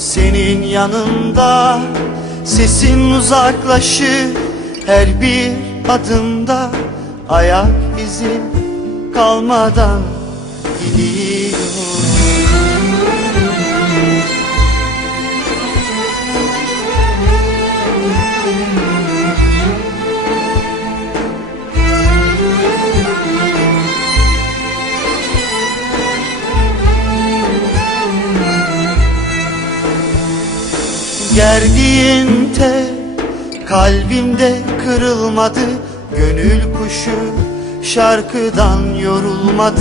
senin yanında Sesin uzaklaşır her bir adımda. Ayak izin kalmadan gidiyorum Gerdiğin tel kalbimde kırılmadı Gönül kuşu şarkıdan yorulmadı